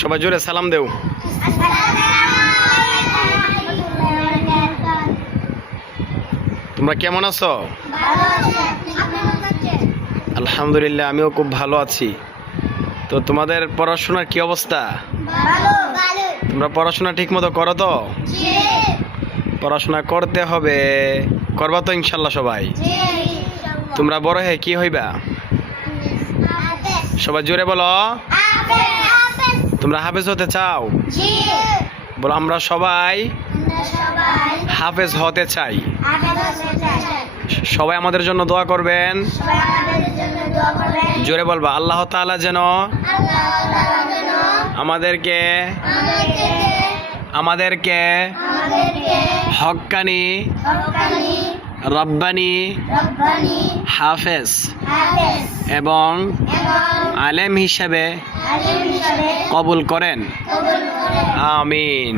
সবাই জোরে সালাম দেও। তোমরা কেমন আছো? আলহামদুলিল্লাহ, আমিও খুব ভালো আছি। তো তোমাদের পড়াশোনার কি অবস্থা? তোমরা পড়াশোনা ঠিক মতো করো তো? পড়াশোনা করতে হবে, করবা তো ইনশাল্লাহ সবাই? তোমরা বড় হয়ে কি হইবা? সবাই জোরে বলো। তোমরা হাফেজ হতে চাও? বলো আমরা সবাই হাফেজ হতে চাই। সবাই আমাদের জন্য দোয়া করবেন। জোরে বলবা আল্লাহ তাআলা যেন আমাদেরকে হক্কানি রব্বানি হাফেজ এবং আলেম হিসেবে কবুল করেন। আমিন।